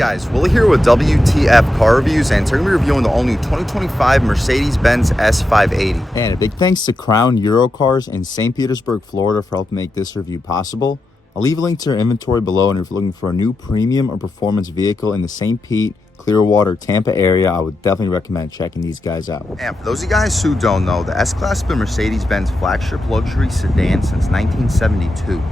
guys, Willie here with W.T.F car reviews, and today we're going to be reviewing the all-new 2025 Mercedes-Benz S580. And a big thanks to Crown Euro Cars in St. Petersburg, Florida for helping make this review possible. I'll leave a link to their inventory below, and if you're looking for a new premium or performance vehicle in the St. Pete, Clearwater, Tampa area, I would definitely recommend checking these guys out. And for those of you guys who don't know, the S-Class has been Mercedes-Benz flagship luxury sedan since 1972.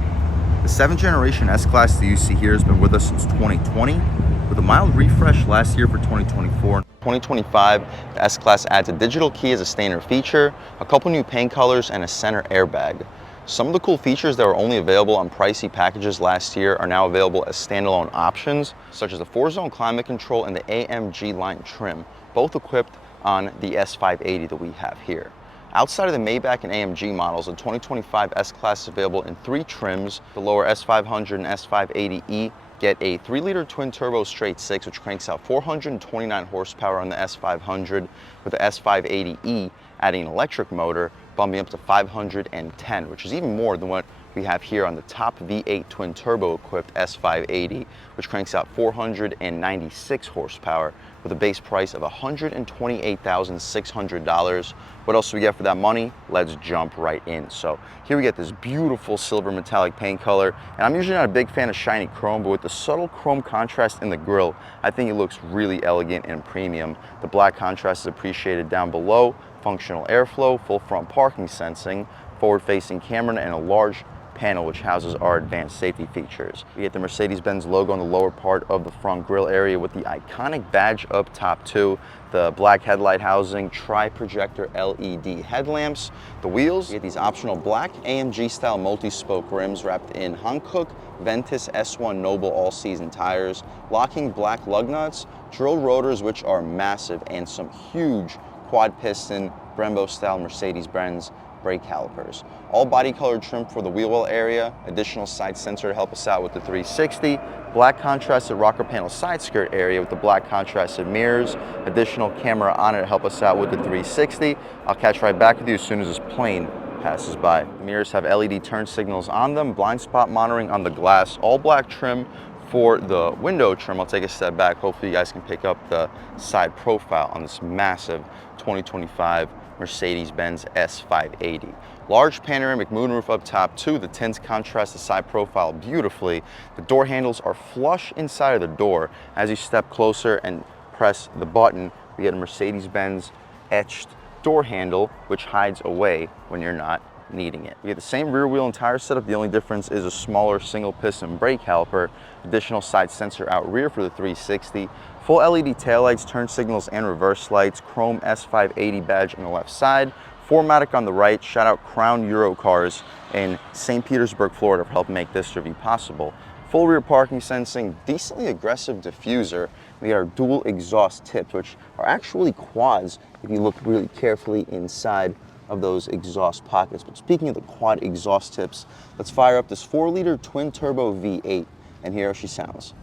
The 7th generation S-Class that you see here has been with us since 2020, with a mild refresh last year for 2024. 2025, the S-Class adds a digital key as a standard feature, a couple new paint colors, and a center airbag. Some of the cool features that were only available on pricey packages last year are now available as standalone options, such as the 4-zone climate control and the AMG line trim, both equipped on the S580 that we have here. Outside of the Maybach and AMG models, the 2025 S-Class is available in 3 trims. The lower S500 and S580E get a 3-liter twin-turbo straight-six, which cranks out 429 horsepower on the S500, with the S580E adding an electric motor, bumping up to 510, which is even more than what we have here on the top V8 twin-turbo equipped S580, which cranks out 496 horsepower with a base price of $128,600. What else do we get for that money? Let's jump right in. So here we get this beautiful silver metallic paint color, and I'm usually not a big fan of shiny chrome, but with the subtle chrome contrast in the grille, I think it looks really elegant and premium. The black contrast is appreciated down below, functional airflow, full front parking sensing, forward-facing camera, and a large panel which houses our advanced safety features. We get the Mercedes-Benz logo on the lower part of the front grille area with the iconic badge up top too, the black headlight housing, tri-projector LED headlamps. The wheels, you get these optional black AMG style multi-spoke rims wrapped in Hankook Ventus S1 Noble all-season tires, locking black lug nuts, drilled rotors which are massive, and some huge quad piston Brembo style Mercedes-Benz brake calipers. All body color trim for the wheel well area, additional side sensor to help us out with the 360, black contrasted rocker panel side skirt area with the black contrasted mirrors, additional camera on it to help us out with the 360. I'll catch right back with you as soon as this plane passes by. The mirrors have LED turn signals on them, blind spot monitoring on the glass, all black trim for the window trim. I'll take a step back. Hopefully you guys can pick up the side profile on this massive 2025 Mercedes-Benz S580. Large panoramic moonroof up top too. The tints contrast the side profile beautifully. The door handles are flush inside of the door. As you step closer and press the button, we get a Mercedes-Benz etched door handle, which hides away when you're not needing it. We get the same rear wheel and tire setup. The only difference is a smaller single piston brake caliper, additional side sensor out rear for the 360, full LED taillights, turn signals, and reverse lights, chrome S580 badge on the left side, 4MATIC on the right. Shout out Crown Euro Cars in St. Petersburg, Florida for helping make this review possible. Full rear parking sensing, decently aggressive diffuser. We got our dual exhaust tips, which are actually quads if you look really carefully inside of those exhaust pockets. But speaking of the quad exhaust tips, let's fire up this 4-liter twin-turbo V8 and hear how she sounds.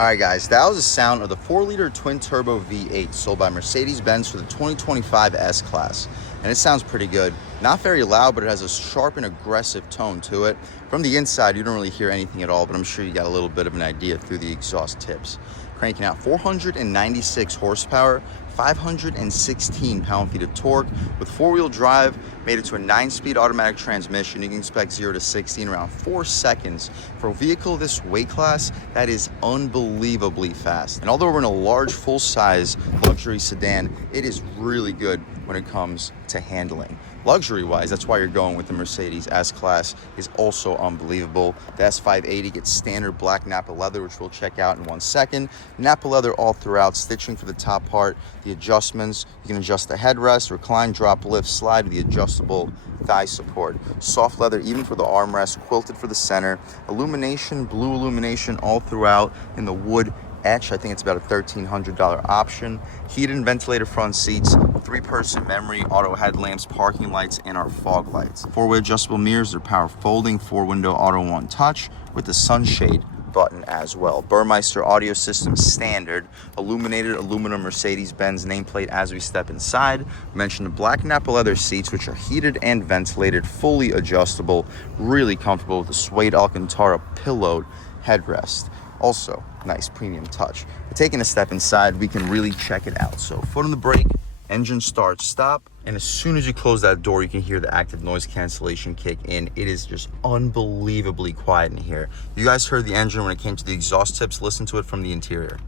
Alright guys, that was the sound of the 4-liter twin-turbo V8 sold by Mercedes-Benz for the 2025 S-Class. And it sounds pretty good. Not very loud, but it has a sharp and aggressive tone to it. From the inside, you don't really hear anything at all, but I'm sure you got a little bit of an idea through the exhaust tips. Cranking out 496 horsepower, 516 pound-feet of torque. With 4-wheel drive, made it to a 9-speed automatic transmission. You can expect 0 to 60 in around 4 seconds. For a vehicle this weight class, that is unbelievably fast. And although we're in a large, full-size luxury sedan, it is really good when it comes to handling. Luxury-wise, that's why you're going with the Mercedes S-Class, is also unbelievable. The S580 gets standard black Napa leather, which we'll check out in 1 second. Napa leather all throughout, stitching for the top part. The adjustments, you can adjust the headrest, recline, drop, lift, slide with the adjustable thigh support. Soft leather even for the armrest, quilted for the center. Illumination, blue illumination all throughout in the wood etch. I think it's about a $1,300 option. Heated and ventilated front seats, 3-person memory, auto headlamps, parking lights, and our fog lights. 4-way adjustable mirrors, they're power folding, 4-window auto one touch with the sunshade button as well. Burmeister audio system standard, illuminated aluminum Mercedes-Benz nameplate as we step inside. Mentioned the black Napa leather seats, which are heated and ventilated, fully adjustable, really comfortable with a suede Alcantara pillowed headrest. Also, nice premium touch. But taking a step inside, we can really check it out. So foot on the brake, engine start, stop, and as soon as you close that door, you can hear the active noise cancellation kick in. It is just unbelievably quiet in here. You guys heard the engine when it came to the exhaust tips. Listen to it from the interior.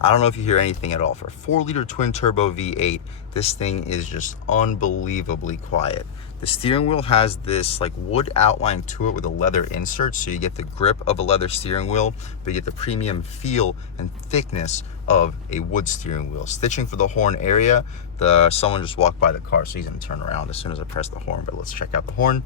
I don't know if you hear anything at all. For a 4-liter twin-turbo V8, this thing is just unbelievably quiet. The steering wheel has this like wood outline to it with a leather insert, so you get the grip of a leather steering wheel, but you get the premium feel and thickness of a wood steering wheel. Stitching for the horn area, someone just walked by the car, so he's gonna turn around as soon as I press the horn, but let's check out the horn.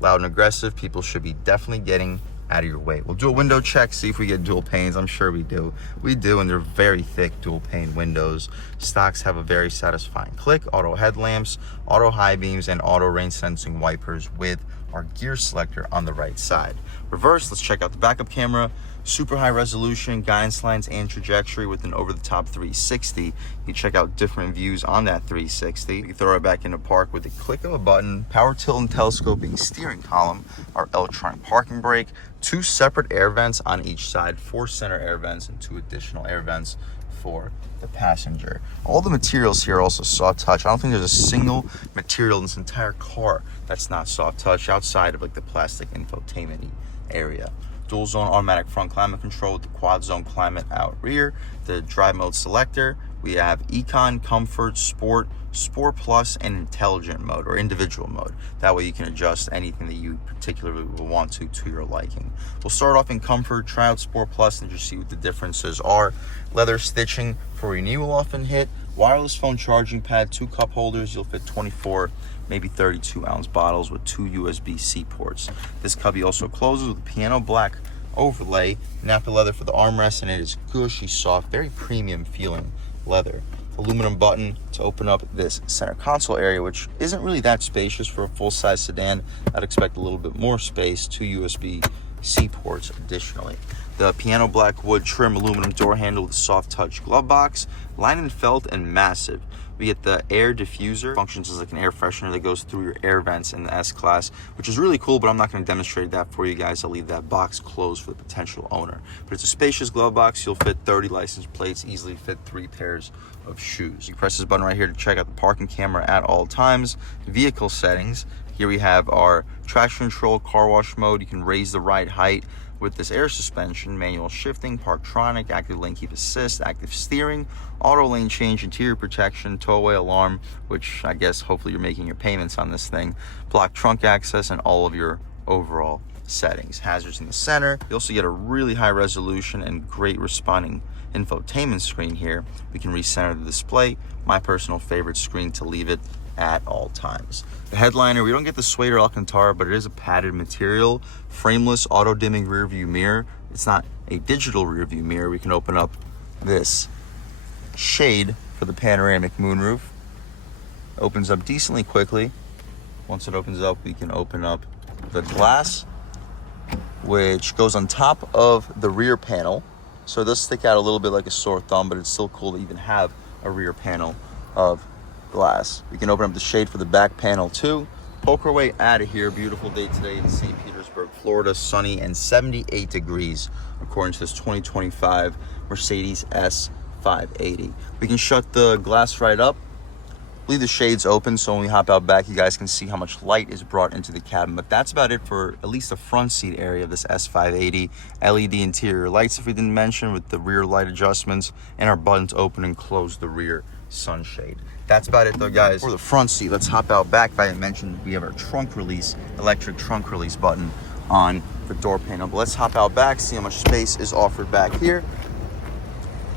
Loud and aggressive. People should be definitely getting out of your way. We'll do a window check, see if we get dual panes. I'm sure we do. We do, and they're very thick dual pane windows. Stocks have a very satisfying click. Auto headlamps, auto high beams, and auto rain sensing wipers with our gear selector on the right side. Reverse, let's check out the backup camera. Super high resolution, guidance lines, and trajectory with an over-the-top 360. You check out different views on that 360. You can throw it back into park with a click of a button. Power tilt and telescoping steering column, our electronic parking brake, 2 separate air vents on each side, 4 center air vents, and 2 additional air vents for the passenger. All the materials here are also soft touch. I don't think there's a single material in this entire car that's not soft touch outside of like the plastic infotainment area. Dual zone automatic front climate control with the quad zone climate out rear, the drive mode selector. We have Econ, Comfort, Sport, Sport Plus, and Intelligent mode or individual mode. That way you can adjust anything that you particularly will want to your liking. We'll start off in Comfort, try out Sport Plus, and just see what the differences are. Leather stitching for renewal often hit. Wireless phone charging pad, 2 cup holders. You'll fit 24, maybe 32-ounce bottles with 2 USB-C ports. This cubby also closes with a piano black overlay, Napa leather for the armrest, and it is gushy, soft, very premium feeling leather. Aluminum button to open up this center console area, which isn't really that spacious for a full-size sedan. I'd expect a little bit more space. 2 USB-C ports additionally. The piano black wood trim aluminum door handle with a soft touch glove box, lined and felt and massive. We get the air diffuser, functions as like an air freshener that goes through your air vents in the S-Class, which is really cool, but I'm not going to demonstrate that for you guys. I'll leave that box closed for the potential owner. But it's a spacious glove box. You'll fit 30 license plates, easily fit 3 pairs of shoes. You press this button right here to check out the parking camera at all times. Vehicle settings. Here we have our traction control, car wash mode. You can raise the ride height with this air suspension, manual shifting, Parktronic, active lane keep assist, active steering, auto lane change, interior protection, towaway alarm, which I guess hopefully you're making your payments on this thing, block trunk access, and all of your overall settings. Hazards in the center. You also get a really high resolution and great responding infotainment screen here. We can recenter the display. My personal favorite screen to leave it at all times. The headliner, we don't get the suede or Alcantara, but it is a padded material, frameless auto dimming rear view mirror. It's not a digital rear view mirror. We can open up this shade for the panoramic moonroof. Opens up decently quickly. Once it opens up, we can open up the glass, which goes on top of the rear panel. So it does stick out a little bit like a sore thumb, but it's still cool to even have a rear panel of glass. We can open up the shade for the back panel too. Poke our way out of here. Beautiful day today in St. Petersburg, Florida. Sunny and 78 degrees according to this 2025 Mercedes S580. We can shut the glass right up, leave the shades open, so when we hop out back, you guys can see how much light is brought into the cabin. But that's about it for at least the front seat area of this S580. LED interior lights, if we didn't mention, with the rear light adjustments, and our buttons open and close the rear sunshade. That's about it though, guys. For the front seat, let's hop out back. If I didn't mention, we have our trunk release, electric trunk release button on the door panel. But let's hop out back, see how much space is offered back here.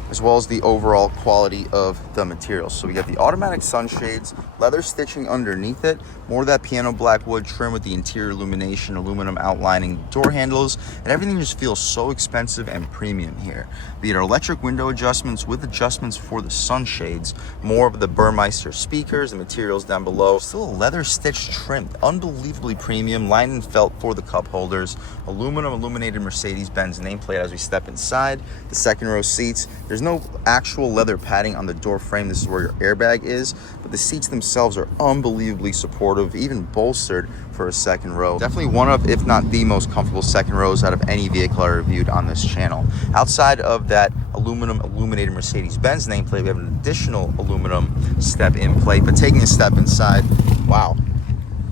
as well as the overall quality of the materials. So we got the automatic sunshades, leather stitching underneath it, more of that piano black wood trim with the interior illumination, aluminum outlining door handles, and everything just feels so expensive and premium here. Be it our electric window adjustments with adjustments for the sunshades, more of the Burmeister speakers, the materials down below, still a leather stitched trim, unbelievably premium, lined and felt for the cup holders, aluminum illuminated Mercedes-Benz nameplate as we step inside, the second row seats. There's no actual leather padding on the door frame. This is where your airbag is, but the seats themselves are unbelievably supportive, even bolstered for a second row. Definitely one of, if not the most comfortable second rows out of any vehicle I reviewed on this channel. Outside of that aluminum illuminated Mercedes-Benz nameplate, we have an additional aluminum step-in plate, but taking a step inside, wow.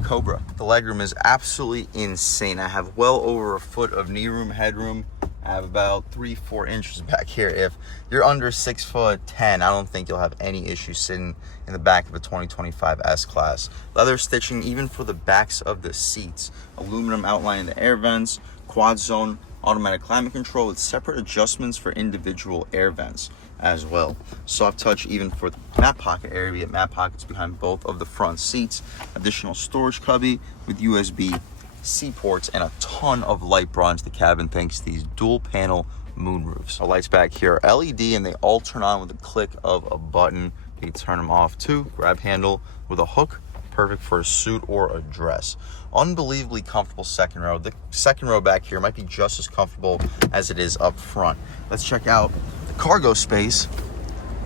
Cobra. The legroom is absolutely insane. I have well over a foot of knee room, headroom. I have about 3-4 inches back here. If you're under 6'10", I don't think you'll have any issue sitting in the back of a 2025 S-Class. Leather stitching even for the backs of the seats. Aluminum outlining the air vents, quad zone, automatic climate control with separate adjustments for individual air vents as well. Soft touch even for the map pocket area. We have map pockets behind both of the front seats. Additional storage cubby with USB-C ports and a ton of light bronze the cabin thanks to these dual panel moonroofs. Our lights back here are LED and they all turn on with a click of a button. You turn them off too. Grab handle with a hook, perfect for a suit or a dress. Unbelievably comfortable second row. The second row back here might be just as comfortable as it is up front. Let's check out the cargo space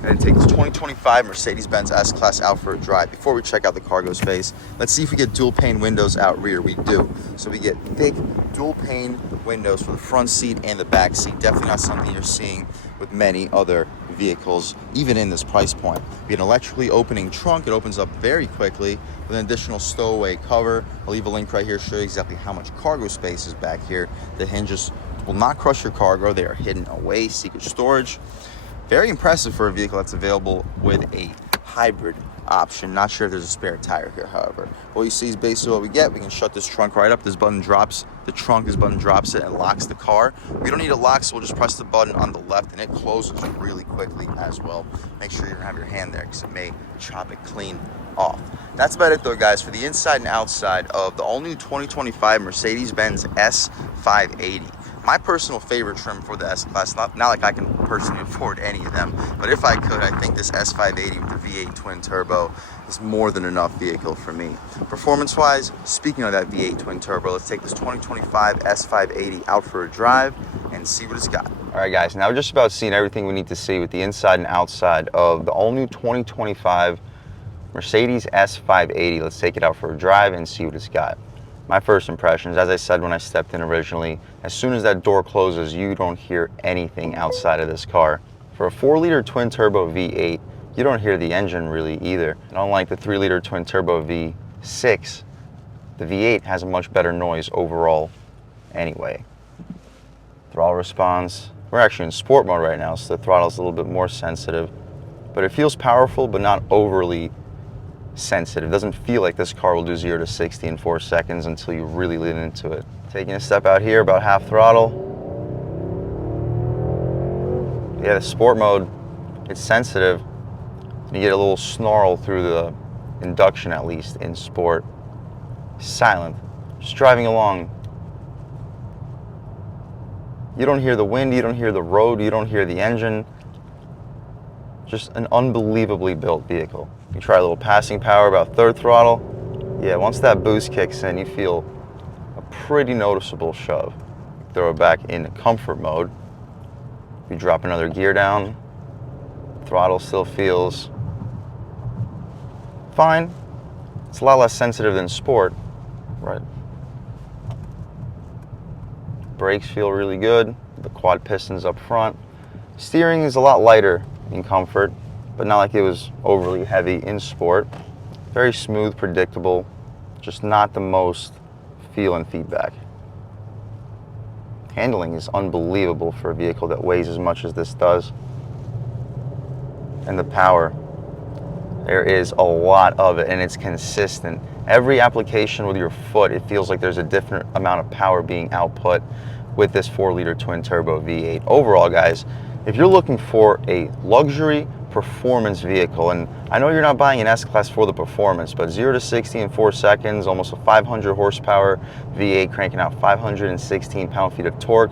and take this 2025 Mercedes-Benz S-Class out for a drive. Before we check out the cargo space, let's see if we get dual pane windows out rear. We do. So we get big dual pane windows for the front seat and the back seat. Definitely not something you're seeing with many other vehicles, even in this price point. We have an electrically opening trunk. It opens up very quickly with an additional stowaway cover. I'll leave a link right here to show you exactly how much cargo space is back here. The hinges will not crush your cargo. They are hidden away, secret storage. Very impressive for a vehicle that's available with a hybrid option. Not sure if there's a spare tire here, however. What you see is basically what we get. We can shut this trunk right up. This button drops the trunk. This button drops it and locks the car. We don't need a lock, so we'll just press the button on the left and it closes really quickly as well. Make sure you don't have your hand there because it may chop it clean off. That's about it though, guys, for the inside and outside of the all-new 2025 Mercedes-Benz S580. My personal favorite trim for the S-Class, not like I can personally afford any of them, but if I could, I think this S580 with the V8 twin turbo is more than enough vehicle for me. Performance-wise, speaking of that V8 twin turbo, let's take this 2025 S580 out for a drive and see what it's got. All right, guys, now we're just about seeing everything we need to see with the inside and outside of the all-new 2025 Mercedes S580. Let's take it out for a drive and see what it's got. My first impressions, as I said when I stepped in originally, as soon as that door closes, you don't hear anything outside of this car. For a 4-liter twin-turbo V8, you don't hear the engine really either. And unlike the 3-liter twin-turbo V6, the V8 has a much better noise overall anyway. Throttle response, we're actually in sport mode right now, so the throttle's a little bit more sensitive, but it feels powerful, but not overly sensitive. It doesn't feel like this car will do 0 to 60 in 4 seconds until you really lean into it. Taking a step out here, about half throttle. Yeah, the sport mode, it's sensitive. You get a little snarl through the induction, at least in sport. Silent, just driving along. You don't hear the wind, you don't hear the road, you don't hear the engine. Just an unbelievably built vehicle. You try a little passing power, about 3rd throttle. Yeah, once that boost kicks in, you feel a pretty noticeable shove. Throw it back in comfort mode. You drop another gear down, throttle still feels fine. It's a lot less sensitive than sport, right? Brakes feel really good. The quad pistons up front. Steering is a lot lighter in comfort, but not like it was overly heavy in sport. Very smooth, predictable, just not the most feel and feedback. Handling is unbelievable for a vehicle that weighs as much as this does. And the power, there is a lot of it and it's consistent. Every application with your foot, it feels like there's a different amount of power being output with this 4-liter twin turbo V8. Overall, guys, If you're looking for a luxury performance vehicle, and I know you're not buying an S-Class for the performance, but 0 to 60 in 4 seconds, almost a 500 horsepower V8 cranking out 516 pound-feet of torque.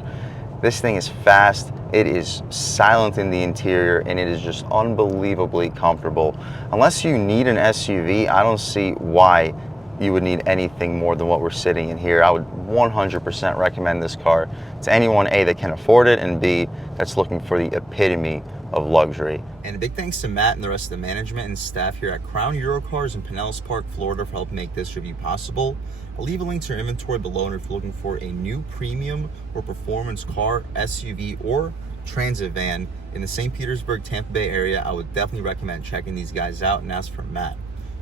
This thing is fast, it is silent in the interior, and it is just unbelievably comfortable. Unless you need an SUV, I don't see why you would need anything more than what we're sitting in here. I would 100% recommend this car to anyone, A, that can afford it, and B, that's looking for the epitome of luxury. And a big thanks to Matt and the rest of the management and staff here at Crown Eurocars in Pinellas Park, Florida for helping make this review possible. I'll leave a link to your inventory below, and if you're looking for a new premium or performance car, SUV, or transit van in the St. Petersburg, Tampa Bay area, I would definitely recommend checking these guys out and ask for Matt.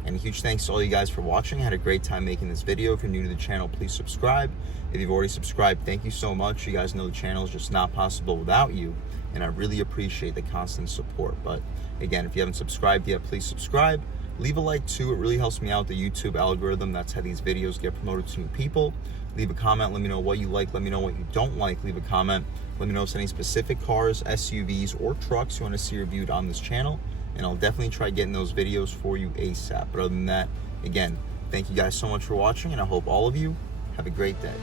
And a huge thanks to all you guys for watching. I had a great time making this video. If you're new to the channel, please subscribe. If you've already subscribed, thank you so much. You guys know the channel is just not possible without you, and I really appreciate the constant support. But again, if you haven't subscribed yet, please subscribe. Leave a like too. It really helps me out, the YouTube algorithm. That's how these videos get promoted to new people. Leave a comment. Let me know what you like. Let me know what you don't like. Leave a comment. Let me know if there's any specific cars, SUVs, or trucks you want to see reviewed on this channel, and I'll definitely try getting those videos for you ASAP. But other than that, again, thank you guys so much for watching, and I hope all of you have a great day.